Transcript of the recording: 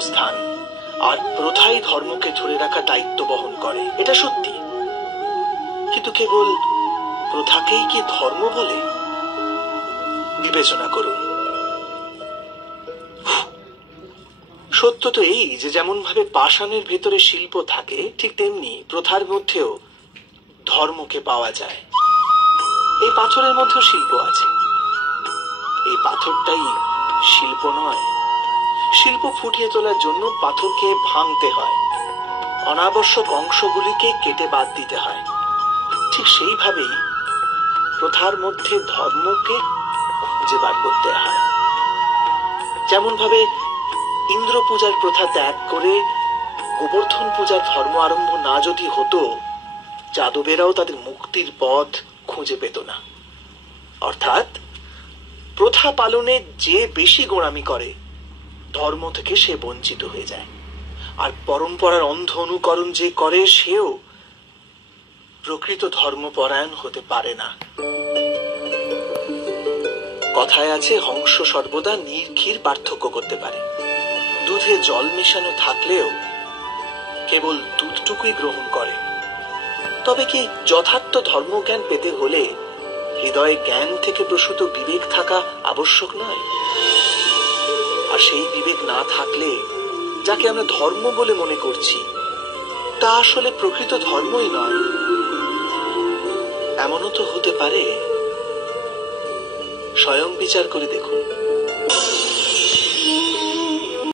অবস্থান, আর প্রথাই ধর্মকে ধরে রাখা দায়িত্ব বহন করে, এটা সত্যি। কিন্তু কেবল প্রথাকেই কি ধর্ম বলে? বিবেচনা করুন। সত্য তো এই যে যেমন ভাবে পাষাণের ভেতরে শিল্প থাকে, ঠিক তেমনি প্রথার মধ্যেও ধর্মকে পাওয়া যায়। এই পাথরের মধ্যেও শিল্প আছে। এই পাথরটাই শিল্প নয়। শিল্প ফুটিয়ে তোলার জন্য পাথরকে ভাঙতে হয়, অনাবশ্যক অংশগুলিকে কেটে বাদ দিতে হয়। ঠিক সেইভাবেই প্রথার মধ্যে ধর্মকে খুঁজে বার করতে হয়। যেমন ভাবে ইন্দ্র পূজার প্রথা ত্যাগ করে গোবর্ধন পূজার ধর্ম আরম্ভ না যদি হতো, যাদবেরাও তাদের মুক্তির পথ খুঁজে পেত না। অর্থাৎ প্রথা পালনে যে বেশি গোঁড়ামি করে, ধর্ম থেকে সে বঞ্চিত হয়ে যায়। আর পরম্পরার অন্ধ অনুকরণ যে করে, সেও প্রকৃত ধর্মপরায়ণ হতে পারে না। কথায় আছে, হংস সর্বদা নির্ঘীর পার্থক্য করতে পারে। দুধে জল মেশানো থাকলেও কেবল দুধটুকুই গ্রহণ করে। তবে কি যথার্থ ধর্মজ্ঞান পেতে হলে হৃদয়ে জ্ঞান থেকে প্রসূত বিবেক থাকা আবশ্যক নয়? আর সেই বিবেক না থাকলে যাকে আমরা ধর্ম বলে মনে করছি, তা আসলে প্রকৃত ধর্মই নয়। এমনও তো হতে পারে। স্বয়ং বিচার করে দেখুন।